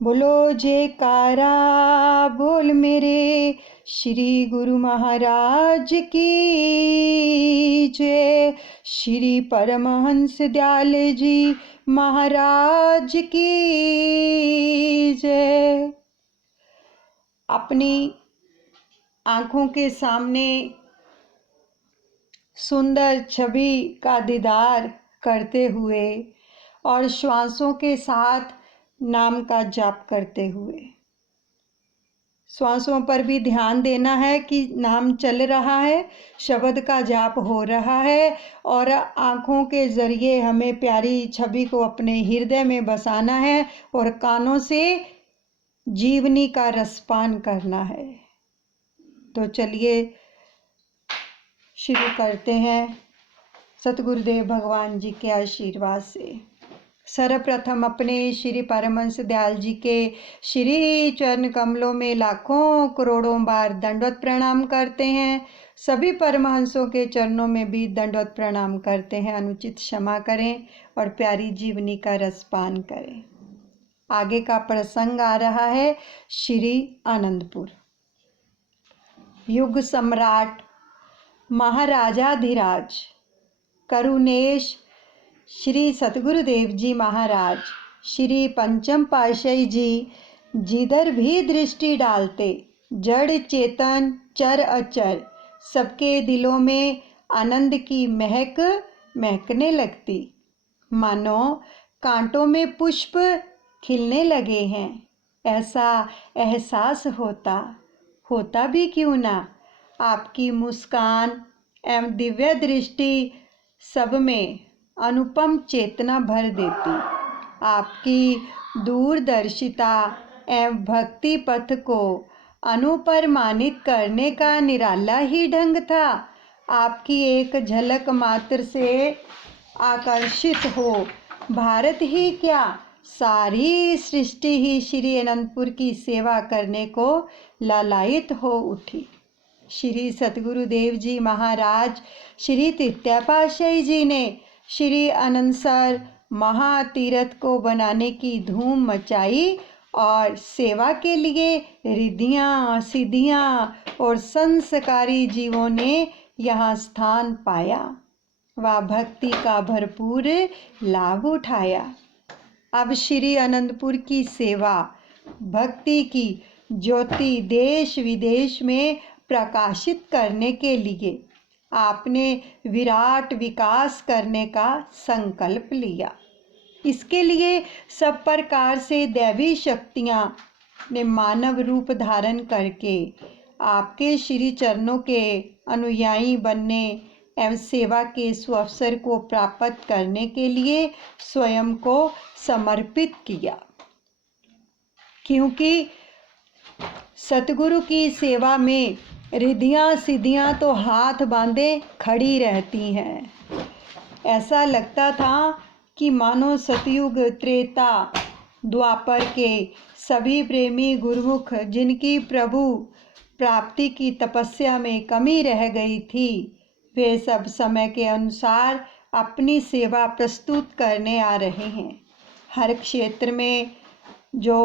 बोलो जयकारा बोल मेरे श्री गुरु महाराज की जय। श्री परमहंस दयाल जी महाराज की जय। अपनी आँखों के सामने सुंदर छवि का दीदार करते हुए और श्वासों के साथ नाम का जाप करते हुए, श्वासों पर भी ध्यान देना है कि नाम चल रहा है, शब्द का जाप हो रहा है और आँखों के ज़रिए हमें प्यारी छवि को अपने हृदय में बसाना है और कानों से जीवनी का रसपान करना है। तो चलिए शुरू करते हैं सतगुरुदेव भगवान जी के आशीर्वाद से। सर्वप्रथम अपने श्री परमहंस दयाल जी के श्री चरण कमलों में लाखों करोड़ों बार दंडवत प्रणाम करते हैं। सभी परमहंसों के चरणों में भी दंडवत प्रणाम करते हैं। अनुचित क्षमा करें और प्यारी जीवनी का रसपान करें। आगे का प्रसंग आ रहा है श्री आनंदपुर। युग सम्राट महाराजाधिराज करुणेश श्री सतगुरुदेव जी महाराज श्री पंचम पातशाही जी जिधर भी दृष्टि डालते जड़ चेतन चर अचर सबके दिलों में आनंद की महक महकने लगती, मानो कांटों में पुष्प खिलने लगे हैं। ऐसा एहसास होता भी क्यों ना। आपकी मुस्कान एवं दिव्य दृष्टि सब में अनुपम चेतना भर देती। आपकी दूरदर्शिता एवं भक्ति पथ को अनुपमानित करने का निराला ही ढंग था। आपकी एक झलक मात्र से आकर्षित हो भारत ही क्या सारी सृष्टि ही श्री अनंतपुर की सेवा करने को लालायित हो उठी। श्री सतगुरुदेव जी महाराज श्री तृतीय पातशाही जी ने श्री अनंतसर महातीर्थ को बनाने की धूम मचाई और सेवा के लिए रिद्धियाँ सिद्धियाँ और संस्कारी जीवों ने यहाँ स्थान पाया व भक्ति का भरपूर लाभ उठाया। अब श्री अनंतपुर की सेवा भक्ति की ज्योति देश विदेश में प्रकाशित करने के लिए आपने विराट विकास करने का संकल्प लिया। इसके लिए सब प्रकार से दैवी शक्तियाँ ने मानव रूप धारण करके आपके श्री चरणों के अनुयायी बनने एवं सेवा के सुअवसर को प्राप्त करने के लिए स्वयं को समर्पित किया। क्योंकि सतगुरु की सेवा में रिद्धियाँ सिद्धियाँ तो हाथ बांधे खड़ी रहती हैं। ऐसा लगता था कि मानो सतयुग त्रेता द्वापर के सभी प्रेमी गुरुमुख जिनकी प्रभु प्राप्ति की तपस्या में कमी रह गई थी, वे सब समय के अनुसार अपनी सेवा प्रस्तुत करने आ रहे हैं। हर क्षेत्र में जो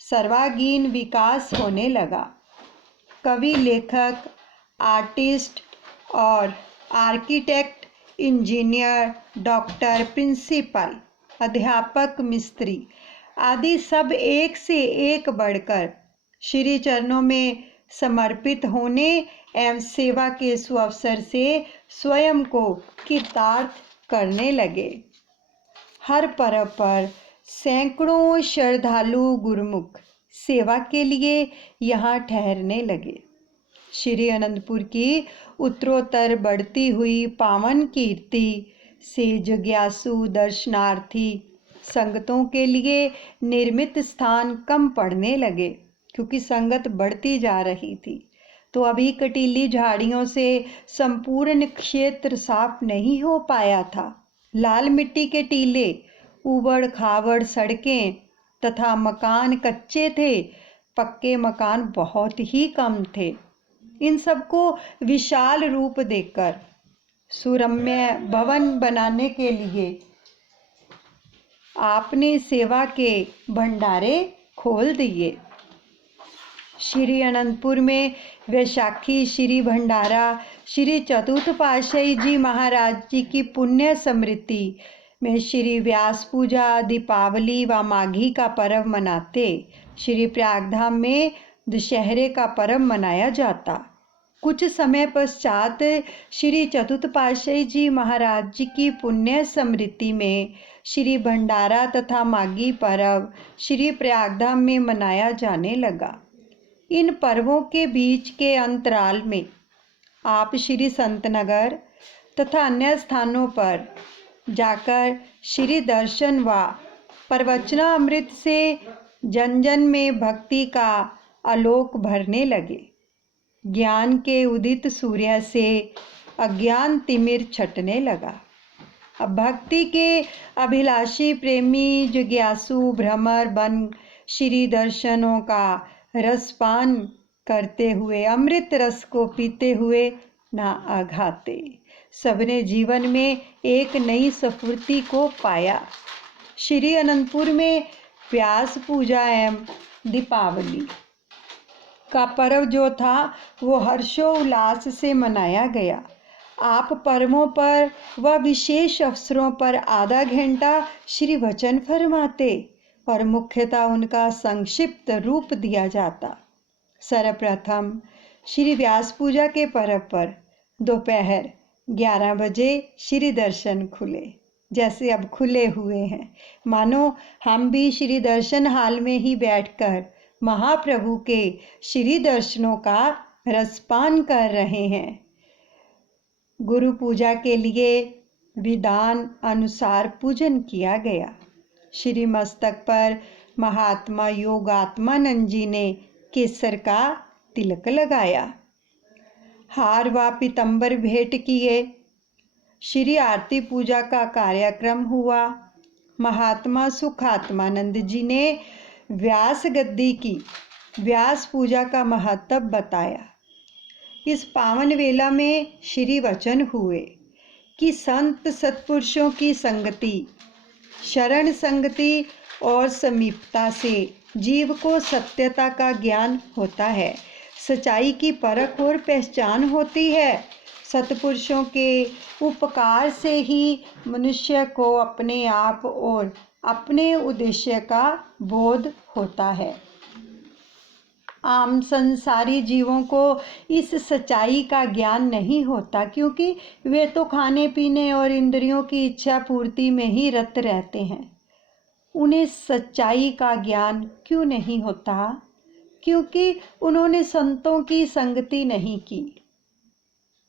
सर्वांगीण विकास होने लगा। कवि लेखक आर्टिस्ट और आर्किटेक्ट इंजीनियर डॉक्टर प्रिंसिपल अध्यापक मिस्त्री आदि सब एक से एक बढ़कर श्री चरणों में समर्पित होने एवं सेवा के सुअवसर से स्वयं को कृतार्थ करने लगे। हर पर्व पर सैकड़ों श्रद्धालु गुरुमुख सेवा के लिए यहाँ ठहरने लगे। श्री अनंतपुर की उत्तरोत्तर बढ़ती हुई पावन कीर्ति से जिज्ञासु दर्शनार्थी संगतों के लिए निर्मित स्थान कम पड़ने लगे, क्योंकि संगत बढ़ती जा रही थी। तो अभी कटीली झाड़ियों से संपूर्ण क्षेत्र साफ नहीं हो पाया था। लाल मिट्टी के टीले, उबड़ खाबड़ सड़कें तथा मकान कच्चे थे। पक्के मकान बहुत ही कम थे। इन सबको विशाल रूप देकर सुरम्य भवन बनाने के लिए आपने सेवा के भंडारे खोल दिए। श्री अनंतपुर में वैशाखी श्री भंडारा श्री चतुर्थ पातशाही जी महाराज जी की पुण्य स्मृति में श्री व्यास पूजा, दीपावली व माघी का पर्व मनाते। श्री प्रयागधाम में दशहरे का पर्व मनाया जाता। कुछ समय पश्चात श्री चतुर्थ पातशाही जी महाराज जी की पुण्य स्मृति में श्री भंडारा तथा माघी पर्व श्री प्रयागधाम में मनाया जाने लगा। इन पर्वों के बीच के अंतराल में आप श्री संतनगर तथा अन्य स्थानों पर जाकर श्री दर्शन व प्रवचनामृत से जन जन में भक्ति का आलोक भरने लगे। ज्ञान के उदित सूर्य से अज्ञान तिमिर छटने लगा। अब भक्ति के अभिलाषी प्रेमी जिज्ञासु भ्रमर बन श्री दर्शनों का रसपान करते हुए अमृत रस को पीते हुए ना आघाते। सबने जीवन में एक नई स्फूर्ति को पाया। श्री अनंतपुर में व्यास पूजा एवं दीपावली का पर्व जो था वो हर्षोल्लास से मनाया गया। आप पर्वों पर व विशेष अवसरों पर आधा घंटा श्री वचन फरमाते और मुख्यतः उनका संक्षिप्त रूप दिया जाता। सर्वप्रथम श्री व्यास पूजा के पर्व पर दोपहर 11 बजे श्री दर्शन खुले, जैसे अब खुले हुए हैं, मानो हम भी श्री दर्शन हाल में ही बैठकर महाप्रभु के श्री दर्शनों का रसपान कर रहे हैं। गुरु पूजा के लिए विधान अनुसार पूजन किया गया। श्री मस्तक पर महात्मा योगात्मानंद जी ने केसर का तिलक लगाया। हार व पीतंबर भेंट किए। श्री आरती पूजा का कार्यक्रम हुआ। महात्मा सुखात्मानंद जी ने व्यास गद्दी की व्यास पूजा का महत्व बताया। इस पावन वेला में श्री वचन हुए कि संत सत्पुरुषों की संगति, शरण संगति और समीपता से जीव को सत्यता का ज्ञान होता है, सच्चाई की परख और पहचान होती है। सत्पुरुषों के उपकार से ही मनुष्य को अपने आप और अपने उद्देश्य का बोध होता है। आम संसारी जीवों को इस सच्चाई का ज्ञान नहीं होता, क्योंकि वे तो खाने पीने और इंद्रियों की इच्छा पूर्ति में ही रत रहते हैं। उन्हें सच्चाई का ज्ञान क्यों नहीं होता? क्योंकि उन्होंने संतों की संगति नहीं की।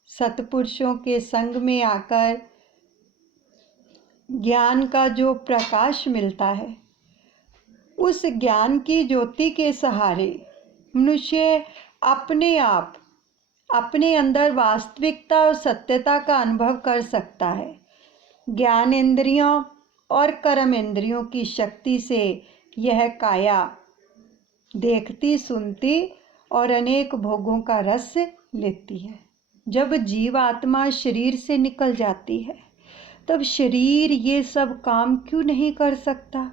सत्पुरुषों के संग में आकर ज्ञान का जो प्रकाश मिलता है, उस ज्ञान की ज्योति के सहारे मनुष्य अपने आप अपने अंदर वास्तविकता और सत्यता का अनुभव कर सकता है। ज्ञान इंद्रियों और कर्म इंद्रियों की शक्ति से यह काया देखती, सुनती और अनेक भोगों का रस लेती है। जब जीव आत्मा शरीर से निकल जाती है, तब शरीर ये सब काम क्यों नहीं कर सकता?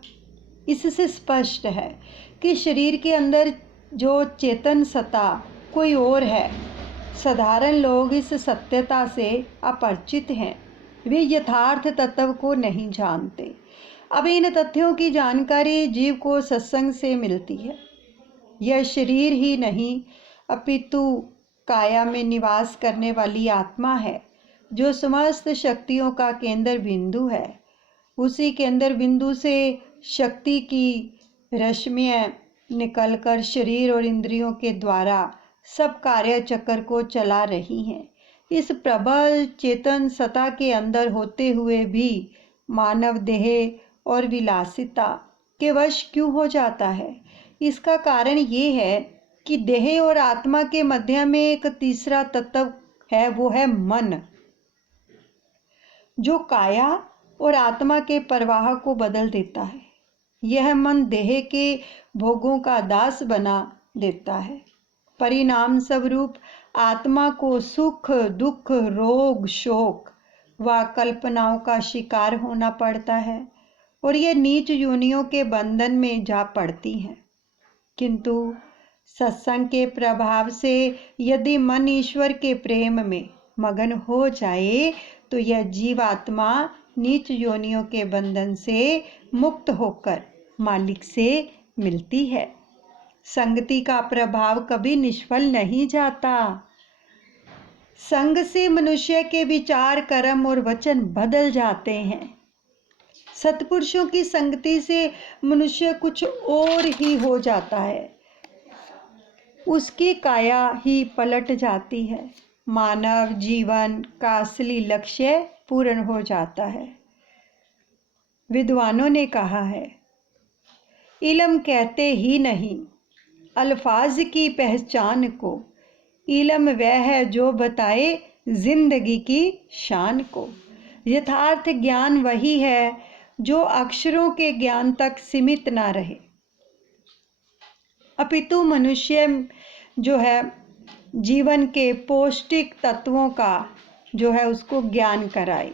इससे स्पष्ट है कि शरीर के अंदर जो चेतन सत्ता कोई और है। साधारण लोग इस सत्यता से अपरिचित हैं। वे यथार्थ तत्व को नहीं जानते। अब इन तथ्यों की जानकारी जीव को सत्संग से मिलती है। यह शरीर ही नहीं, अपितु काया में निवास करने वाली आत्मा है, जो समस्त शक्तियों का केंद्र बिंदु है। उसी केंद्र बिंदु से शक्ति की रश्मियाँ निकलकर शरीर और इंद्रियों के द्वारा सब कार्य चक्र को चला रही हैं। इस प्रबल चेतन सत्ता के अंदर होते हुए भी मानव देह और विलासिता के वश क्यों हो जाता है? इसका कारण ये है कि देह और आत्मा के मध्य में एक तीसरा तत्व है, वो है मन, जो काया और आत्मा के प्रवाह को बदल देता है। यह मन देह के भोगों का दास बना देता है। परिणाम स्वरूप आत्मा को सुख, दुख, रोग, शोक व कल्पनाओं का शिकार होना पड़ता है और ये नीच योनियों के बंधन में जा पड़ती हैं। किंतु सत्संग के प्रभाव से यदि मन ईश्वर के प्रेम में मगन हो जाए तो यह जीवात्मा नीच योनियों के बंधन से मुक्त होकर मालिक से मिलती है। संगति का प्रभाव कभी निष्फल नहीं जाता। संग से मनुष्य के विचार, कर्म और वचन बदल जाते हैं। सत्पुरुषों की संगति से मनुष्य कुछ और ही हो जाता है, उसकी काया ही पलट जाती है। मानव जीवन का असली लक्ष्य पूर्ण हो जाता है। विद्वानों ने कहा है, इल्म कहते ही नहीं अल्फाज की पहचान को, इल्म वह है जो बताए जिंदगी की शान को। यथार्थ ज्ञान वही है जो अक्षरों के ज्ञान तक सीमित ना रहे, अपितु मनुष्य जो है जीवन के पौष्टिक तत्वों का जो है उसको ज्ञान कराए।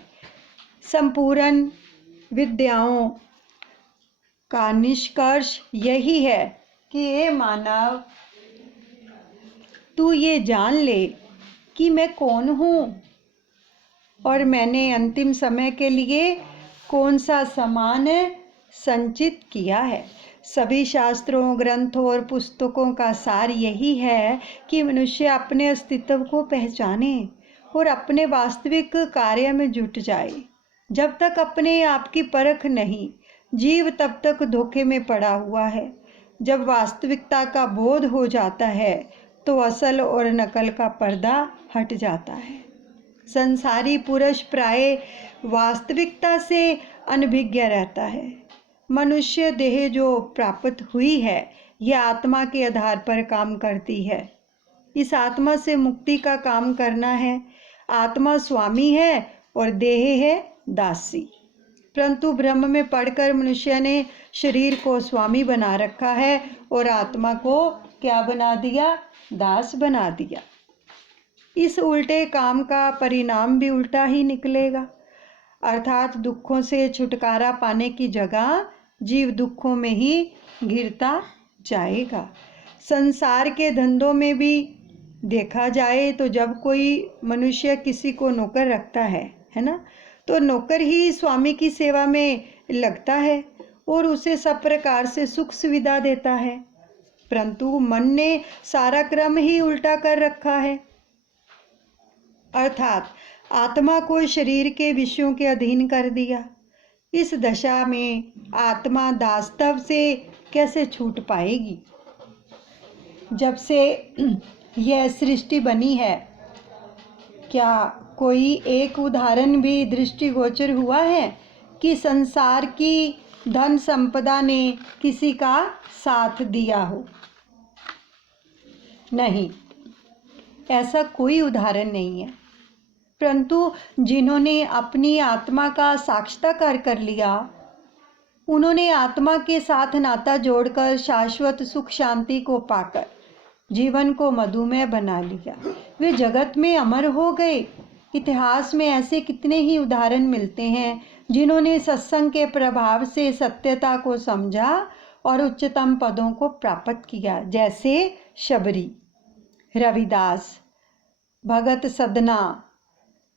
संपूर्ण विद्याओं का निष्कर्ष यही है कि ये मानव, तू ये जान ले कि मैं कौन हूँ और मैंने अंतिम समय के लिए कौन सा सामान संचित किया है। सभी शास्त्रों, ग्रंथों और पुस्तकों का सार यही है कि मनुष्य अपने अस्तित्व को पहचाने और अपने वास्तविक कार्य में जुट जाए। जब तक अपने आप की परख नहीं, जीव तब तक धोखे में पड़ा हुआ है। जब वास्तविकता का बोध हो जाता है तो असल और नकल का पर्दा हट जाता है। संसारी पुरुष प्राय वास्तविकता से अनभिज्ञ रहता है। मनुष्य देह जो प्राप्त हुई है यह आत्मा के आधार पर काम करती है। इस आत्मा से मुक्ति का काम करना है। आत्मा स्वामी है और देह है दासी। परंतु ब्रह्म में पढ़कर मनुष्य ने शरीर को स्वामी बना रखा है और आत्मा को क्या बना दिया? दास बना दिया। इस उल्टे काम का परिणाम भी उल्टा ही निकलेगा, अर्थात दुखों से छुटकारा पाने की जगह जीव दुखों में ही घिरता जाएगा। संसार के धंधों में भी देखा जाए तो जब कोई मनुष्य किसी को नौकर रखता है ना, तो नौकर ही स्वामी की सेवा में लगता है और उसे सब प्रकार से सुख सुविधा देता है। परंतु मन ने सारा क्रम ही उल्टा कर रखा है, अर्थात आत्मा को शरीर के विषयों के अधीन कर दिया। इस दशा में आत्मा दासत्व से कैसे छूट पाएगी? जब से यह सृष्टि बनी है, क्या कोई एक उदाहरण भी दृष्टिगोचर हुआ है कि संसार की धन संपदा ने किसी का साथ दिया हो? नहीं, ऐसा कोई उदाहरण नहीं है। परंतु जिन्होंने अपनी आत्मा का साक्षात्कार कर लिया, उन्होंने आत्मा के साथ नाता जोड़कर शाश्वत सुख शांति को पाकर जीवन को मधुमेह बना लिया। वे जगत में अमर हो गए। इतिहास में ऐसे कितने ही उदाहरण मिलते हैं जिन्होंने सत्संग के प्रभाव से सत्यता को समझा और उच्चतम पदों को प्राप्त किया, जैसे शबरी, रविदास, भगत सदना,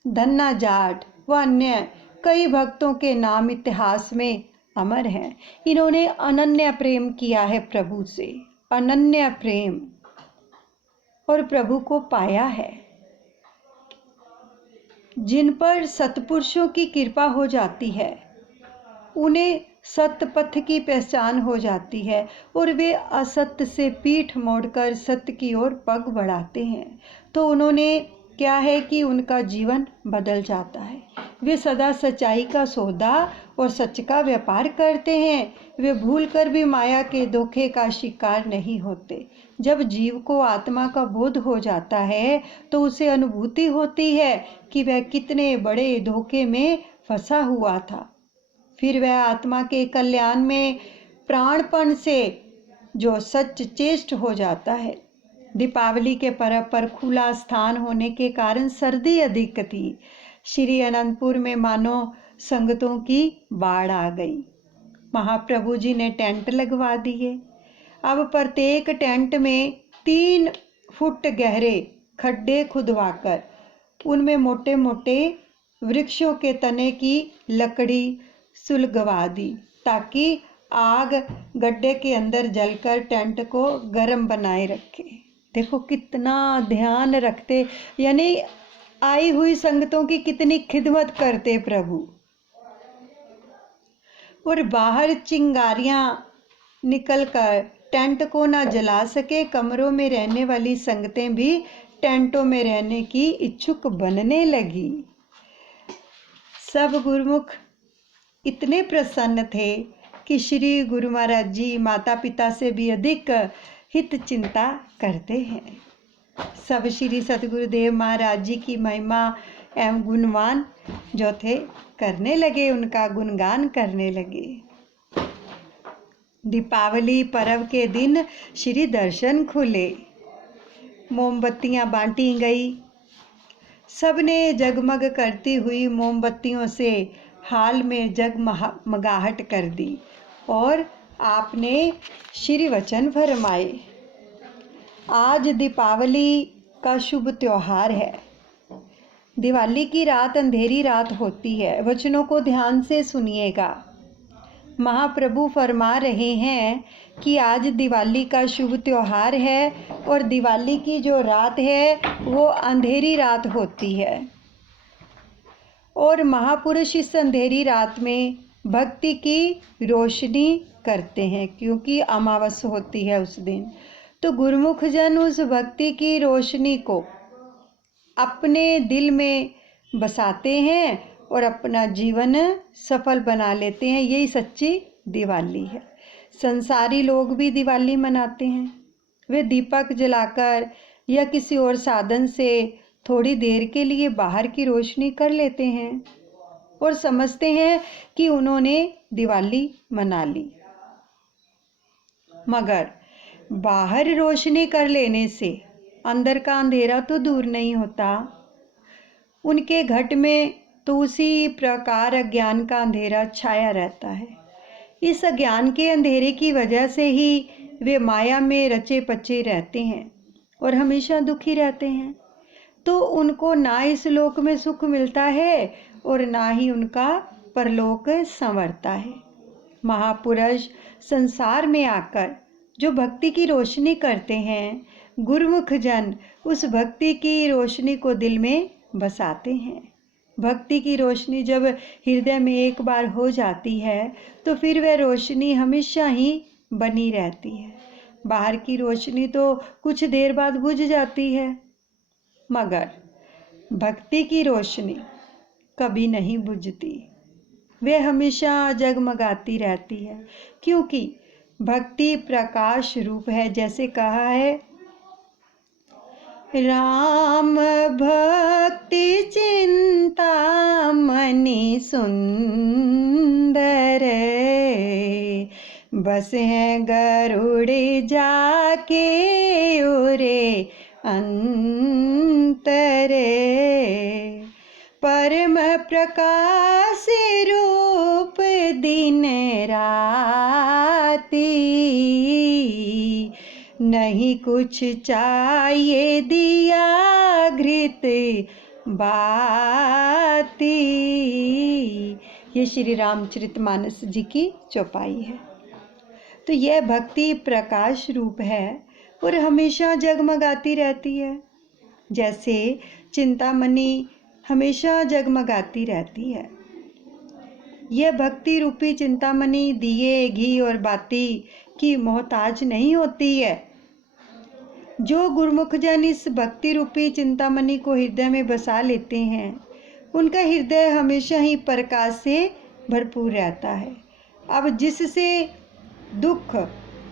धन्ना जाट व अन्य कई भक्तों के नाम इतिहास में अमर हैं। इन्होंने अनन्य प्रेम किया है प्रभु से, अनन्य प्रेम, और प्रभु को पाया है। जिन पर सत्पुरुषों की कृपा हो जाती है उन्हें सत्य पथ की पहचान हो जाती है और वे असत्य से पीठ मोड़कर सत्य की ओर पग बढ़ाते हैं। तो उन्होंने क्या है कि उनका जीवन बदल जाता है। वे सदा सच्चाई का सौदा और सच का व्यापार करते हैं। वे भूलकर भी माया के धोखे का शिकार नहीं होते। जब जीव को आत्मा का बोध हो जाता है तो उसे अनुभूति होती है कि वह कितने बड़े धोखे में फंसा हुआ था। फिर वह आत्मा के कल्याण में प्राणपण से जो सच चेष्ट हो जाता है। दीपावली के पर्व पर खुला स्थान होने के कारण सर्दी अधिक थी। श्री अनंतपुर में मानो संगतों की बाढ़ आ गई। महाप्रभु जी ने टेंट लगवा दिए। अब प्रत्येक टेंट में 3 फुट गहरे खड्डे खुदवाकर उनमें मोटे मोटे वृक्षों के तने की लकड़ी सुलगवा दी, ताकि आग गड्ढे के अंदर जलकर टेंट को गर्म बनाए रखे। देखो कितना ध्यान रखते, यानी आई हुई संगतों की कितनी खिदमत करते प्रभु। और बाहर चिंगारियां निकलकर टेंट को ना जला सके, कमरों में रहने वाली संगतें भी टेंटों में रहने की इच्छुक बनने लगी। सब गुरुमुख इतने प्रसन्न थे कि श्री गुरु महाराज जी माता पिता से भी अधिक हित चिंता करते हैं। सब श्री सतगुरुदेव महाराज जी की महिमा एवं गुणवान जो थे करने लगे, उनका गुणगान करने लगे। दीपावली पर्व के दिन श्री दर्शन खुले, मोमबत्तियां बांटी गई। सबने जगमग करती हुई मोमबत्तियों से हाल में जगमगाहट कर दी और आपने श्री वचन फरमाए। आज दीपावली का शुभ त्योहार है। दिवाली की रात अंधेरी रात होती है। वचनों को ध्यान से सुनिएगा। महाप्रभु फरमा रहे हैं कि आज दिवाली का शुभ त्योहार है और दिवाली की जो रात है वो अंधेरी रात होती है। और महापुरुष इस अंधेरी रात में भक्ति की रोशनी करते हैं, क्योंकि अमावस्या होती है उस दिन। तो गुरुमुख जन उस भक्ति की रोशनी को अपने दिल में बसाते हैं और अपना जीवन सफल बना लेते हैं। यही सच्ची दिवाली है। संसारी लोग भी दिवाली मनाते हैं। वे दीपक जलाकर या किसी और साधन से थोड़ी देर के लिए बाहर की रोशनी कर लेते हैं और समझते हैं कि उन्होंने दिवाली मना ली। मगर बाहर रोशनी कर लेने से अंदर का अंधेरा तो दूर नहीं होता। उनके घट में तो उसी प्रकार अज्ञान का अंधेरा छाया रहता है। इस अज्ञान के अंधेरे की वजह से ही वे माया में रचे पचे रहते हैं और हमेशा दुखी रहते हैं। तो उनको ना इस लोक में सुख मिलता है और ना ही उनका परलोक संवरता है। महापुरुष संसार में आकर जो भक्ति की रोशनी करते हैं, गुरुमुख जन उस भक्ति की रोशनी को दिल में बसाते हैं। भक्ति की रोशनी जब हृदय में एक बार हो जाती है तो फिर वह रोशनी हमेशा ही बनी रहती है। बाहर की रोशनी तो कुछ देर बाद बुझ जाती है, मगर भक्ति की रोशनी कभी नहीं बुझती। वे हमेशा जगमगाती रहती है, क्योंकि भक्ति प्रकाश रूप है। जैसे कहा है, राम भक्ति चिंता मनि सुंदर, बस हैं गरुड़ जाके उरे अंतर, परम प्रकाश रूप दिन राती, नहीं कुछ चाहिए दिया घृत बाती। ये श्री रामचरितमानस जी की चौपाई है। तो यह भक्ति प्रकाश रूप है और हमेशा जगमगाती रहती है। जैसे चिंतामणि हमेशा जगमगाती रहती है। यह भक्ति रूपी चिंतामणि दिए, घी और बाती की मोहताज नहीं होती है। जो गुरुमुख जन इस भक्ति रूपी चिंतामणि को हृदय में बसा लेते हैं, उनका हृदय हमेशा ही प्रकाश से भरपूर रहता है। अब जिससे दुख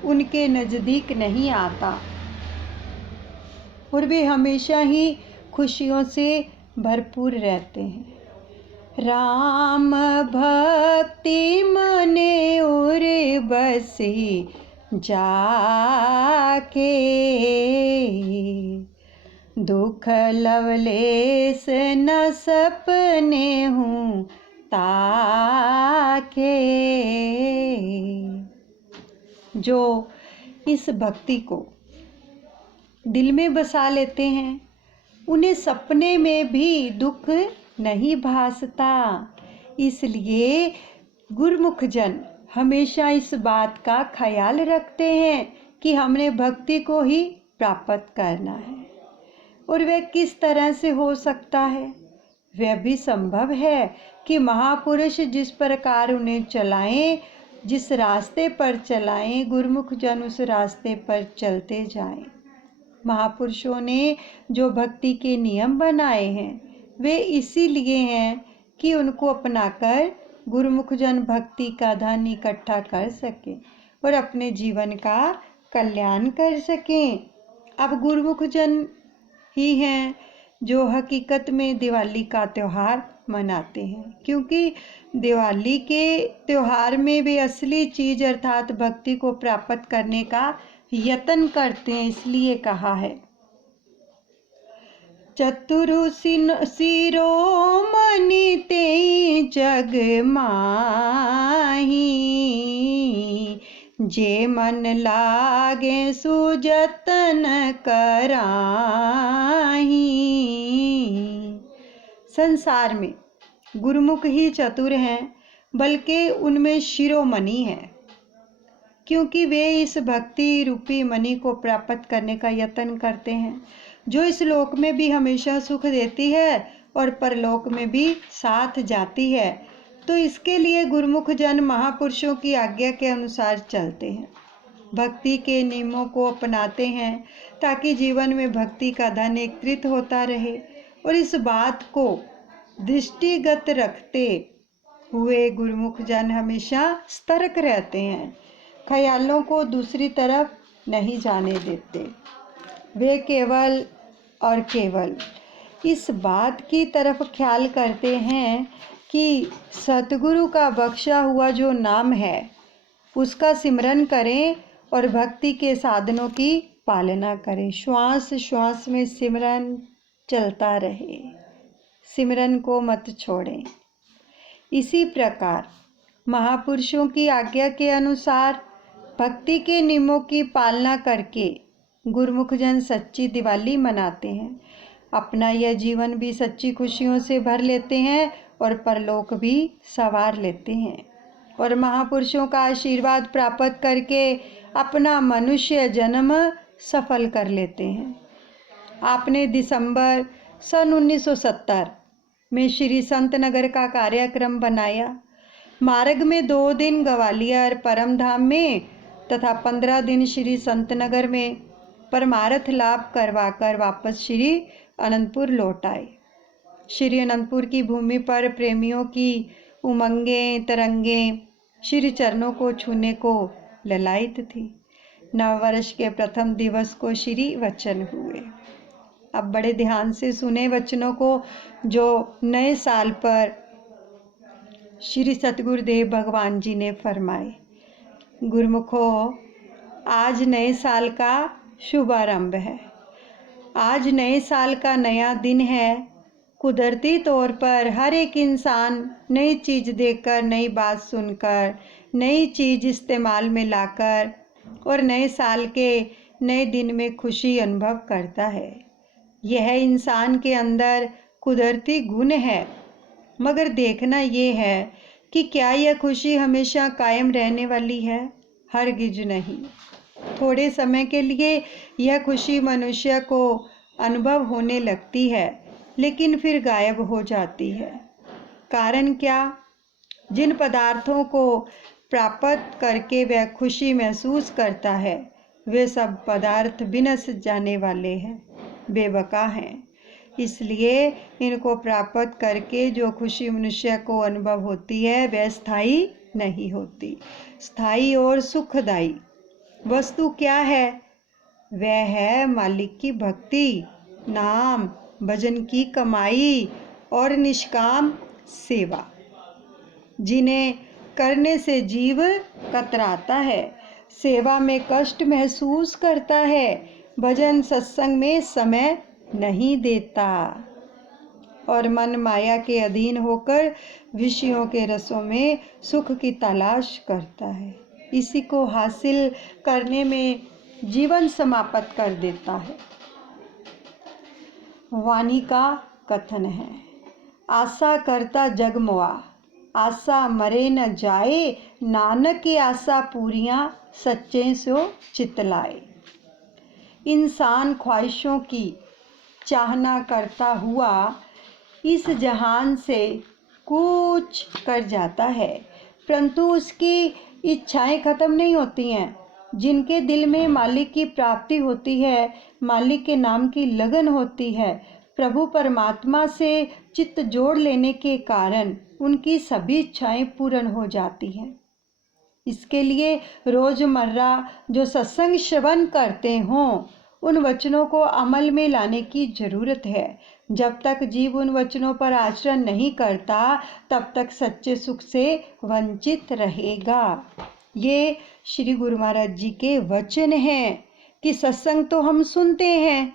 उनके नज़दीक नहीं आता और वे हमेशा ही खुशियों से भरपूर रहते हैं। राम भक्ति मने और बसी जाके, दुख लवलेस न सपने हूँ ताके। जो इस भक्ति को दिल में बसा लेते हैं, उन्हें सपने में भी दुख नहीं भासता। इसलिए गुरुमुख जन हमेशा इस बात का ख्याल रखते हैं कि हमने भक्ति को ही प्राप्त करना है। और वह किस तरह से हो सकता है? वह भी संभव है कि महापुरुष जिस प्रकार उन्हें चलाएं, जिस रास्ते पर चलाएं, गुरुमुख जन उस रास्ते पर चलते जाएं। महापुरुषों ने जो भक्ति के नियम बनाए हैं वे इसीलिए हैं कि उनको अपनाकर गुरुमुख जन भक्ति का धन इकट्ठा कर सकें और अपने जीवन का कल्याण कर सकें। अब गुरुमुख जन ही हैं जो हकीकत में दिवाली का त्यौहार मनाते हैं, क्योंकि दिवाली के त्यौहार में वे असली चीज़ अर्थात भक्ति को प्राप्त करने का यत्न करते हैं। इसलिए कहा है, चतुरु शिरोमणि तेई जग माही, जे मन लागे सुजतन कराही। संसार में गुरुमुख ही चतुर हैं, बल्कि उनमें शिरोमणि है, क्योंकि वे इस भक्ति रूपी मणि को प्राप्त करने का यत्न करते हैं, जो इस लोक में भी हमेशा सुख देती है और परलोक में भी साथ जाती है। तो इसके लिए गुरुमुख जन महापुरुषों की आज्ञा के अनुसार चलते हैं, भक्ति के नियमों को अपनाते हैं, ताकि जीवन में भक्ति का धन एकत्रित होता रहे। और इस बात को दृष्टिगत रखते हुए गुरुमुख जन हमेशा सतर्क रहते हैं, ख्यालों को दूसरी तरफ नहीं जाने देते। वे केवल और केवल इस बात की तरफ ख्याल करते हैं कि सतगुरु का बख्शा हुआ जो नाम है उसका सिमरन करें और भक्ति के साधनों की पालना करें। श्वास श्वास में सिमरन चलता रहे, सिमरन को मत छोड़ें। इसी प्रकार महापुरुषों की आज्ञा के अनुसार भक्ति के नियमों की पालना करके गुरुमुख जन सच्ची दिवाली मनाते हैं, अपना यह जीवन भी सच्ची खुशियों से भर लेते हैं और परलोक भी संवार लेते हैं, और महापुरुषों का आशीर्वाद प्राप्त करके अपना मनुष्य जन्म सफल कर लेते हैं। आपने दिसंबर सन 1970 में श्री संत नगर का कार्यक्रम बनाया। मार्ग में 2 दिन ग्वालियर परम धाम में तथा 15 दिन श्री संत नगर में परमार्थ लाभ करवाकर वापस श्री अनंतपुर लौट आए। श्री अनंतपुर की भूमि पर प्रेमियों की उमंगें तरंगें श्री चरणों को छूने को ललायित थी। नववर्ष के प्रथम दिवस को श्री वचन हुए। अब बड़े ध्यान से सुने वचनों को, जो नए साल पर श्री सतगुरुदेव भगवान जी ने फरमाए। गुरुमुखों, आज नए साल का शुभारंभ है। आज नए साल का नया दिन है। कुदरती तौर पर हर एक इंसान नई चीज़ देखकर, नई बात सुनकर, नई चीज़ इस्तेमाल में लाकर और नए साल के नए दिन में खुशी अनुभव करता है। यह इंसान के अंदर कुदरती गुण है, मगर देखना ये है कि क्या यह खुशी हमेशा कायम रहने वाली है? हरगिज नहीं। थोड़े समय के लिए यह खुशी मनुष्य को अनुभव होने लगती है, लेकिन फिर गायब हो जाती है। कारण क्या? जिन पदार्थों को प्राप्त करके वह खुशी महसूस करता है, वे सब पदार्थ विनश जाने वाले हैं, बेबका हैं। इसलिए इनको प्राप्त करके जो खुशी मनुष्य को अनुभव होती है वह स्थायी नहीं होती। स्थायी और सुखदायी वस्तु क्या है? वह है मालिक की भक्ति, नाम, भजन की कमाई और निष्काम सेवा, जिन्हें करने से जीव कतराता है, सेवा में कष्ट महसूस करता है, भजन सत्संग में समय नहीं देता और मन माया के अधीन होकर विषयों के रसों में सुख की तलाश करता है। इसी को हासिल करने में जीवन समाप्त कर देता है। वाणी का कथन है, आशा करता जग मोआ, आशा मरे न जाए, नानक की आशा पूरियां सच्चे सो चितलाए। इंसान ख्वाहिशों की चाहना करता हुआ इस जहान से कूच कर जाता है, परंतु उसकी इच्छाएं खत्म नहीं होती हैं। जिनके दिल में मालिक की प्राप्ति होती है, मालिक के नाम की लगन होती है, प्रभु परमात्मा से चित्त जोड़ लेने के कारण उनकी सभी इच्छाएं पूर्ण हो जाती हैं। इसके लिए रोजमर्रा जो सत्संग श्रवण करते हों, उन वचनों को अमल में लाने की जरूरत है। जब तक जीव उन वचनों पर आचरण नहीं करता, तब तक सच्चे सुख से वंचित रहेगा। ये श्री गुरु महाराज जी के वचन हैं कि सत्संग तो हम सुनते हैं,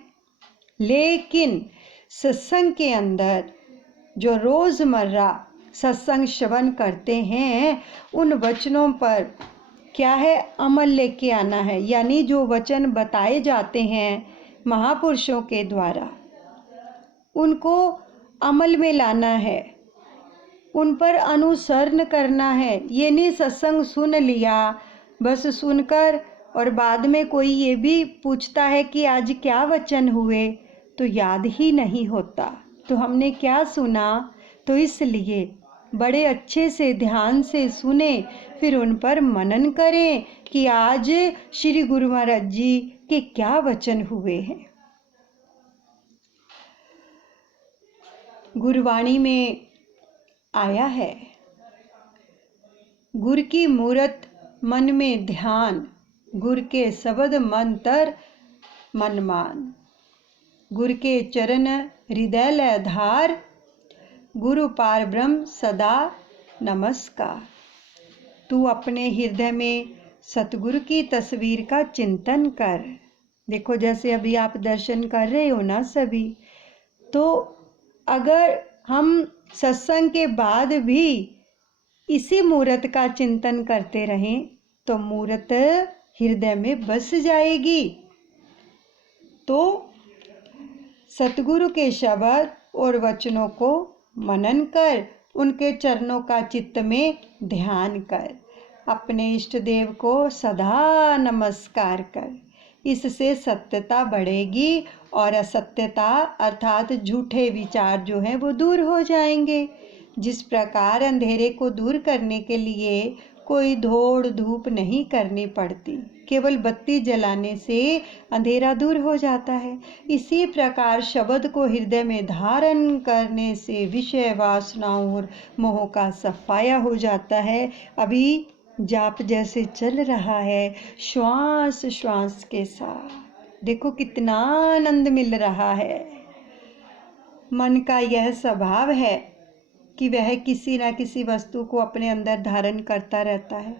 लेकिन सत्संग के अंदर जो रोजमर्रा सत्संग श्रवण करते हैं, उन वचनों पर क्या है, अमल लेके आना है। यानी जो वचन बताए जाते हैं महापुरुषों के द्वारा, उनको अमल में लाना है, उन पर अनुसरण करना है। ये नहीं सत्संग सुन लिया, बस सुनकर और बाद में कोई ये भी पूछता है कि आज क्या वचन हुए, तो याद ही नहीं होता तो हमने क्या सुना। तो इसलिए बड़े अच्छे से ध्यान से सुने, फिर उन पर मनन करें कि आज श्री गुरु महाराज जी के क्या वचन हुए हैं। गुरवाणी में आया है, गुर की मूरत मन में ध्यान, गुर के शब्द मंतर मन मान, गुर के चरण हृदय लय धार, गुरु पार ब्रह्म सदा नमस्कार। तू अपने हृदय में सतगुरु की तस्वीर का चिंतन कर। देखो जैसे अभी आप दर्शन कर रहे हो ना सभी, तो अगर हम सत्संग के बाद भी इसी मूर्त का चिंतन करते रहें, तो मूर्त हृदय में बस जाएगी। तो सतगुरु के शब्द और वचनों को मनन कर, उनके चरणों का चित्त में ध्यान कर, अपने इष्ट देव को सदा नमस्कार कर। इससे सत्यता बढ़ेगी और असत्यता अर्थात झूठे विचार जो हैं वो दूर हो जाएंगे। जिस प्रकार अंधेरे को दूर करने के लिए कोई दौड़ धूप नहीं करनी पड़ती, केवल बत्ती जलाने से अंधेरा दूर हो जाता है, इसी प्रकार शब्द को हृदय में धारण करने से विषय वासनाओं और मोह का सफाया हो जाता है। अभी जाप जैसे चल रहा है, श्वास श्वास के साथ देखो कितना आनंद मिल रहा है। मन का यह स्वभाव है कि वह किसी न किसी वस्तु को अपने अंदर धारण करता रहता है,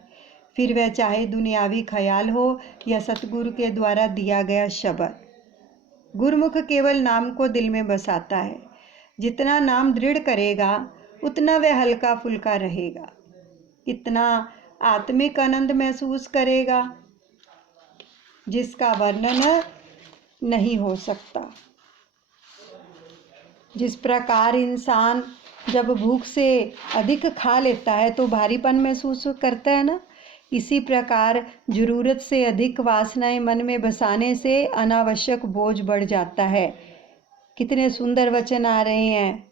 फिर वह चाहे दुनियावी ख्याल हो या सतगुरु के द्वारा दिया गया शब्द। गुरुमुख केवल नाम को दिल में बसाता है। जितना नाम दृढ़ करेगा उतना वह हल्का फुल्का रहेगा, इतना आत्मिक आनंद महसूस करेगा जिसका वर्णन नहीं हो सकता। जिस प्रकार इंसान जब भूख से अधिक खा लेता है तो भारीपन महसूस करता है ना, इसी प्रकार जरूरत से अधिक वासनाएं मन में बसाने से अनावश्यक बोझ बढ़ जाता है। कितने सुंदर वचन आ रहे हैं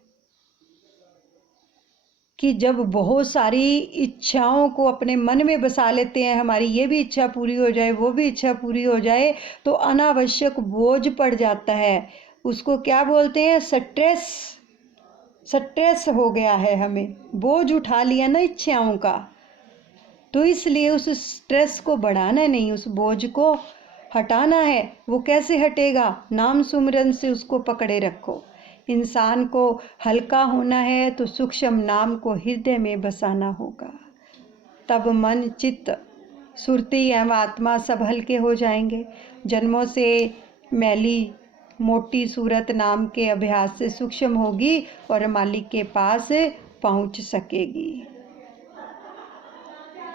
कि जब बहुत सारी इच्छाओं को अपने मन में बसा लेते हैं, हमारी ये भी इच्छा पूरी हो जाए, वो भी इच्छा पूरी हो जाए, तो अनावश्यक बोझ पड़ जाता है। उसको क्या बोलते हैं, स्ट्रेस हो गया है, हमें बोझ उठा लिया ना इच्छाओं का। तो इसलिए उस स्ट्रेस को बढ़ाना नहीं, उस बोझ को हटाना है। वो कैसे हटेगा, नाम सुमिरन से उसको पकड़े रखो। इंसान को हल्का होना है तो सूक्ष्म नाम को हृदय में बसाना होगा, तब मन चित्त सुरती एवं आत्मा सब हल्के हो जाएंगे। जन्मों से मैली मोटी सूरत नाम के अभ्यास से सूक्ष्म होगी और मालिक के पास पहुंच सकेगी।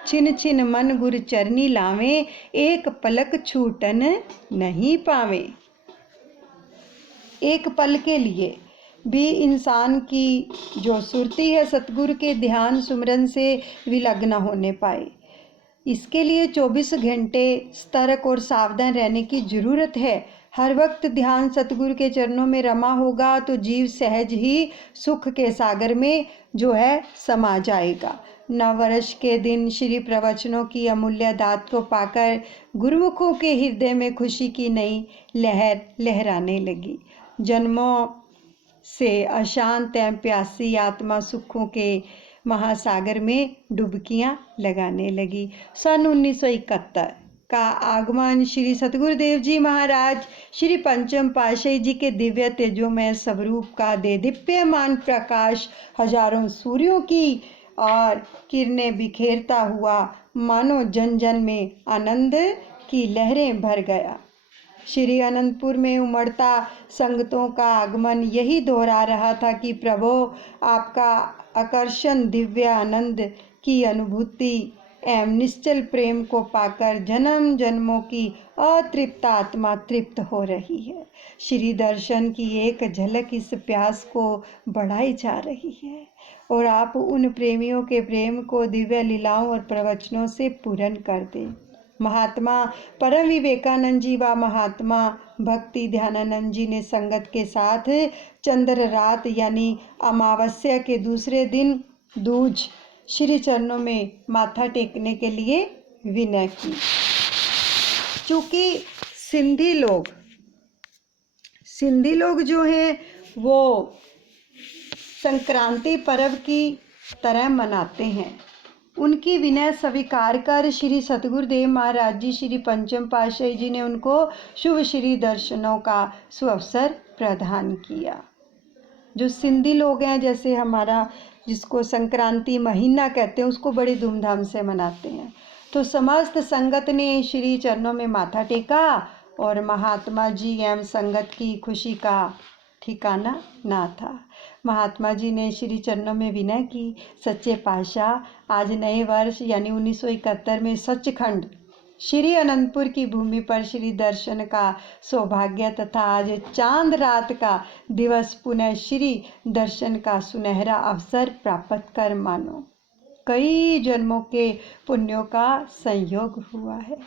छिन छिन मन गुर चरनी लावें, एक पलक छूटन नहीं पावें। एक पल के लिए भी इंसान की जो सुरती है सतगुरु के ध्यान सुमरन से विलग्न होने पाए, इसके लिए 24 घंटे सतर्क और सावधान रहने की ज़रूरत है। हर वक्त ध्यान सतगुरु के चरणों में रमा होगा तो जीव सहज ही सुख के सागर में जो है समा जाएगा। नववर्ष के दिन श्री प्रवचनों की अमूल्य दात को पाकर गुरुमुखों के हृदय में खुशी की नई लहर लहराने लगी। जन्मों से अशांत एवं प्यासी आत्मा सुखों के महासागर में डुबकियां लगाने लगी। सन 1971 का आगमन श्री सतगुरुदेव जी महाराज श्री पंचम पातशाही जी के दिव्य तेजोमय स्वरूप का देदीप्यमान प्रकाश हजारों सूर्यों की और किरणें बिखेरता हुआ मानो जन जन में आनंद की लहरें भर गया। श्री अनंतपुर में उमड़ता संगतों का आगमन यही दोहरा रहा था कि प्रभु आपका आकर्षण दिव्य आनंद की अनुभूति एवं निश्चल प्रेम को पाकर जन्म जन्मों की अतृप्त आत्मा तृप्त हो रही है। श्री दर्शन की एक झलक इस प्यास को बढ़ाई जा रही है और आप उन प्रेमियों के प्रेम को दिव्य लीलाओं और प्रवचनों से पूर्ण कर दें। महात्मा परम विवेकानंद जी व महात्मा भक्ति ध्यानानंद जी ने संगत के साथ चंद्र रात यानी अमावस्या के दूसरे दिन दूज श्री चरणों में माथा टेकने के लिए विनय की। चूँकि सिंधी लोग जो हैं वो संक्रांति पर्व की तरह मनाते हैं, उनकी विनय स्वीकार कर श्री सतगुरुदेव महाराज जी श्री पंचम पातशाही जी ने उनको शुभ श्री दर्शनों का सुअवसर प्रदान किया। जो सिंधी लोग हैं, जैसे हमारा जिसको संक्रांति महीना कहते हैं, उसको बड़ी धूमधाम से मनाते हैं। तो समस्त संगत ने श्री चरणों में माथा टेका और महात्मा जी एवं संगत की खुशी का ठिकाना ना था। महात्मा जी ने श्री चरणों में विनय की, सच्चे पातशाह, आज नए वर्ष यानी 1971 में सचखंड श्री अनंतपुर की भूमि पर श्री दर्शन का सौभाग्य तथा आज चांद रात का दिवस पुनः श्री दर्शन का सुनहरा अवसर प्राप्त कर मानो कई जन्मों के पुण्यों का संयोग हुआ है।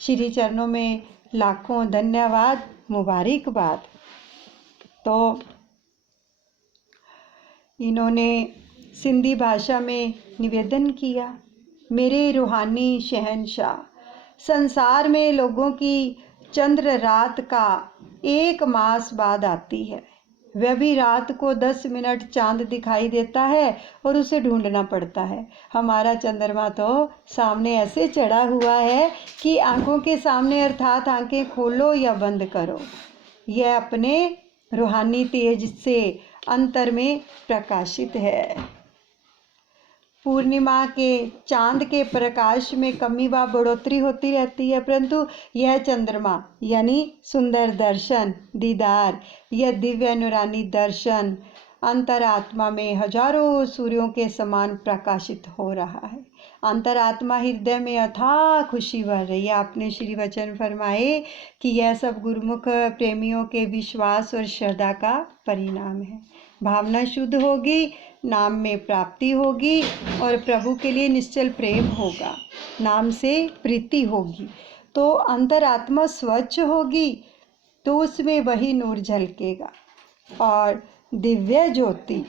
श्री चरणों में लाखों धन्यवाद, मुबारकबाद। तो इन्होंने सिंधी भाषा में निवेदन किया, मेरे रूहानी शहंशाह, संसार में लोगों की चंद्र रात का 1 मास बाद आती है। वह भी रात को 10 मिनट चांद दिखाई देता है और उसे ढूंढना पड़ता है। हमारा चंद्रमा तो सामने ऐसे चढ़ा हुआ है कि आंखों के सामने अर्थात आंखें खोलो या बंद करो, यह अपने रूहानी तेज से अंतर में प्रकाशित है। पूर्णिमा के चांद के प्रकाश में कमी व बढ़ोतरी होती रहती है, परंतु यह चंद्रमा यानी सुंदर दर्शन दीदार, यह दिव्य नूरानी दर्शन अंतरात्मा में हजारों सूर्यों के समान प्रकाशित हो रहा है। अंतरात्मा हृदय में अथाह खुशी भर रही है। आपने श्री वचन फरमाए कि यह सब गुरुमुख प्रेमियों के विश्वास और श्रद्धा का परिणाम है। भावना शुद्ध होगी, नाम में प्राप्ति होगी और प्रभु के लिए निश्चल प्रेम होगा, नाम से प्रीति होगी, तो अंतरात्मा स्वच्छ होगी तो उसमें वही नूर झलकेगा और दिव्य ज्योति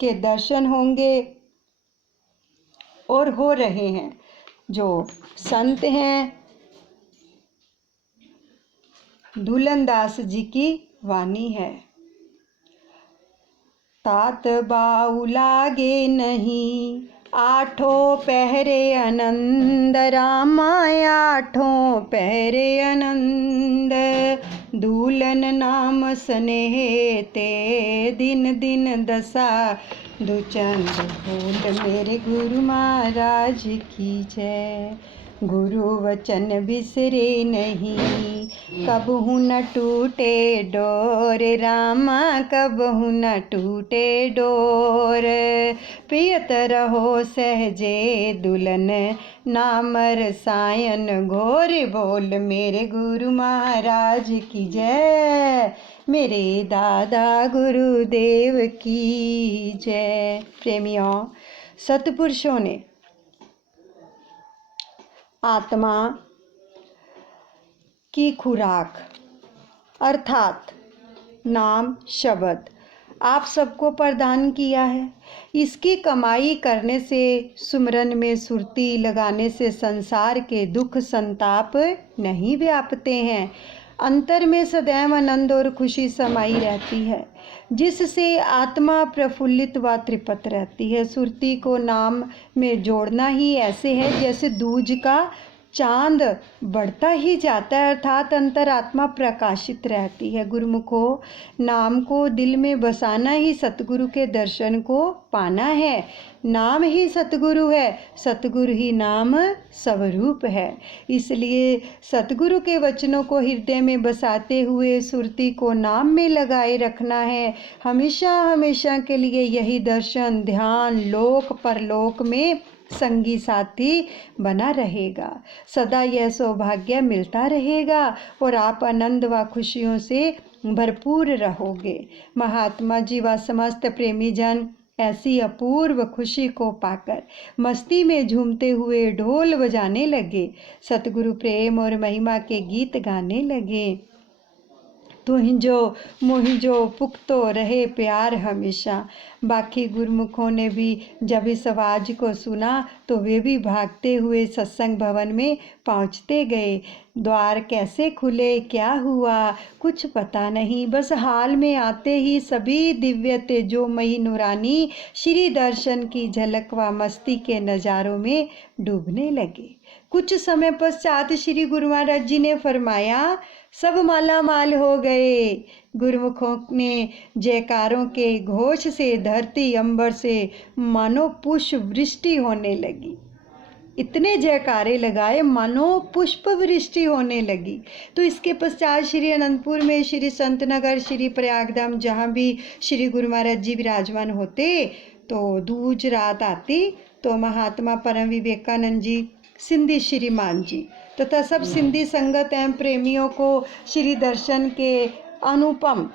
के दर्शन होंगे और हो रहे हैं। जो संत हैं, दुलनदास जी की वाणी है, तात बाऊ लागे नहीं, आठों पहरे आनंद, रामा आठों पहरे आनंद, दूलन नाम स्नेह ते, दिन दिन दशा दुचंद बोल, मेरे गुरु महाराज की जय। गुरु वचन बिसरे नहीं। कबहु न टूटे डोर रामा, कबहु न टूटे डोर। पियत रहो सहजे दुल्हन, नाम रसायन घोर। बोल मेरे गुरु महाराज की जय, मेरे दादा गुरुदेव की जय। प्रेमियों, सतपुरुषों ने आत्मा की खुराक अर्थात नाम शब्द आप सबको प्रदान किया है। इसकी कमाई करने से, सुमरन में सुरती लगाने से संसार के दुख संताप नहीं व्यापते हैं। अंतर में सदैव आनंद और खुशी समाई रहती है, जिससे आत्मा प्रफुल्लित व तृप्त रहती है। सुरती को नाम में जोड़ना ही ऐसे है जैसे दूज का चांद बढ़ता ही जाता है, अर्थात अंतरात्मा प्रकाशित रहती है। गुरुमुखों, नाम को दिल में बसाना ही सतगुरु के दर्शन को पाना है। नाम ही सतगुरु है, सतगुरु ही नाम स्वरूप है। इसलिए सतगुरु के वचनों को हृदय में बसाते हुए सुरती को नाम में लगाए रखना है। हमेशा हमेशा के लिए यही दर्शन, ध्यान लोक परलोक में संगी साथी बना रहेगा। सदा यह सौभाग्य मिलता रहेगा और आप आनंद व खुशियों से भरपूर रहोगे। महात्मा जी व समस्त प्रेमी जन ऐसी अपूर्व खुशी को पाकर मस्ती में झूमते हुए ढोल बजाने लगे, सतगुरु प्रेम और महिमा के गीत गाने लगे। तुहिंजो मोहिंजो पुख्तो रहे प्यार हमेशा। बाकी गुरुमुखों ने भी जब इस आवाज़ को सुना तो वे भी भागते हुए सत्संग भवन में पहुंचते गए। द्वार कैसे खुले, क्या हुआ, कुछ पता नहीं। बस हाल में आते ही सभी दिव्य तेजोमयी नूरानी श्री दर्शन की झलक व मस्ती के नज़ारों में डूबने लगे। कुछ समय पश्चात श्री गुरु महाराज जी ने फरमाया, सब माला माल हो गए। गुरुमुखों ने जयकारों के घोष से धरती अंबर से मानो पुष्प वृष्टि होने लगी। इतने जयकारे लगाए मानो पुष्प वृष्टि होने लगी। तो इसके पश्चात श्री अनंतपुर में, श्री संतनगर, श्री प्रयागधाम, जहाँ भी श्री गुरु महाराज जी विराजमान होते, तो दूज रात आती तो महात्मा परम विवेकानंद जी, सिंधी श्रीमान जी तथा सब सिंधी संगत एवं प्रेमियों को श्री दर्शन के अनुपम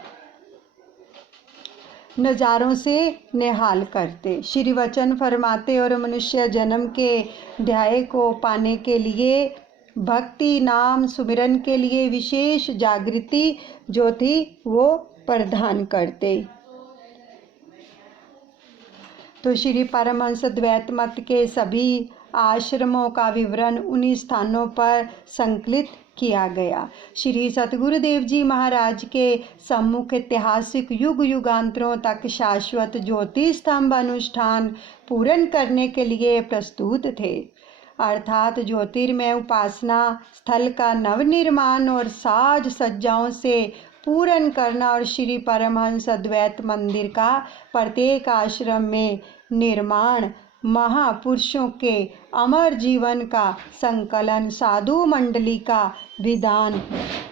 नज़ारों से निहाल करते। श्री वचन फरमाते और मनुष्य जन्म के ध्याय को पाने के लिए, भक्ति नाम सुमिरन के लिए विशेष जागृति जो थी वो प्रदान करते। तो श्री परमहंस द्वैत मत के सभी आश्रमों का विवरण उन्हीं स्थानों पर संकलित किया गया। श्री सतगुरुदेव जी महाराज के सम्मुख ऐतिहासिक युग युगांतरों तक शाश्वत ज्योति स्तंभ अनुष्ठान पूर्ण करने के लिए प्रस्तुत थे, अर्थात ज्योतिर्मय उपासना स्थल का नवनिर्माण और साज सज्जाओं से पूर्ण करना और श्री परमहंस अद्वैत मंदिर का प्रत्येक आश्रम में निर्माण, महापुरुषों के अमर जीवन का संकलन, साधु मंडली का विधान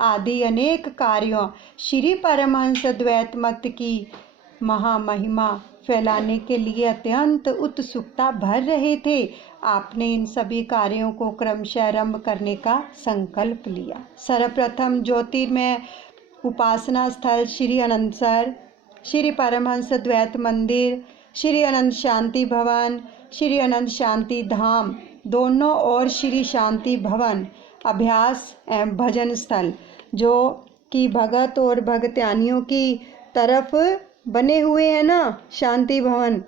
आदि अनेक कार्यों श्री परमहंस द्वैत मत की महामहिमा फैलाने के लिए अत्यंत उत्सुकता भर रहे थे। आपने इन सभी कार्यों को क्रमशः आरंभ करने का संकल्प लिया। सर्वप्रथम ज्योतिर्मय उपासना स्थल श्री अनंतसर, श्री परमहंस द्वैत मंदिर, श्री अनंत शांति भवन, श्री अनंत शांति धाम दोनों और श्री शांति भवन अभ्यास एवं भजन स्थल जो कि भगत और भगत्यानियों की तरफ बने हुए हैं ना, शांति भवन,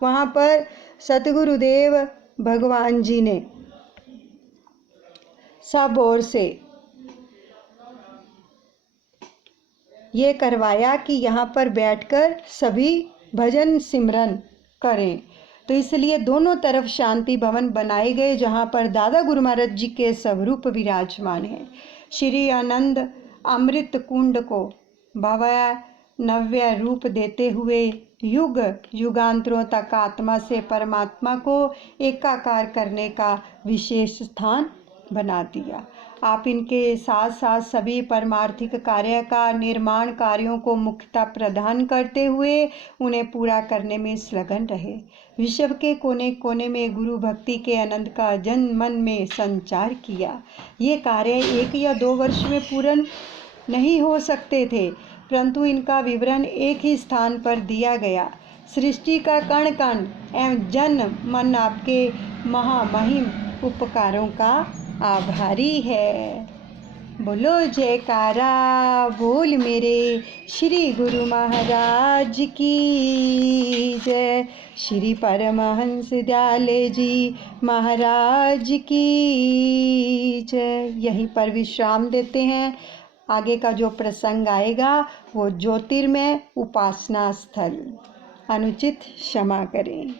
वहाँ पर सतगुरुदेव भगवान जी ने सब ओर से ये करवाया कि यहाँ पर बैठकर सभी भजन सिमरन करें। तो इसलिए दोनों तरफ शांति भवन बनाए गए जहाँ पर दादा गुरु महाराज जी के स्वरूप विराजमान हैं। श्री आनंद अमृत कुंड को भव्य नव्य रूप देते हुए युग युगांतरों तक आत्मा से परमात्मा को एकाकार करने का विशेष स्थान बना दिया। आप इनके साथ साथ सभी परमार्थिक कार्य का निर्माण कार्यों को मुख्यता प्रदान करते हुए उन्हें पूरा करने में संलग्न रहे। विश्व के कोने कोने में गुरु भक्ति के आनंद का जन मन में संचार किया। ये कार्य 1 या 2 वर्ष में पूर्ण नहीं हो सकते थे, परंतु इनका विवरण एक ही स्थान पर दिया गया। सृष्टि का कण कण एवं जन मन आपके महामहिम उपकारों का आभारी है। बोलो जयकारा बोल मेरे श्री गुरु महाराज की जय। श्री परमहंस दयाले जी महाराज की जय। यहीं पर विश्राम देते हैं। आगे का जो प्रसंग आएगा वो ज्योतिर्मय उपासना स्थल। अनुचित क्षमा करें।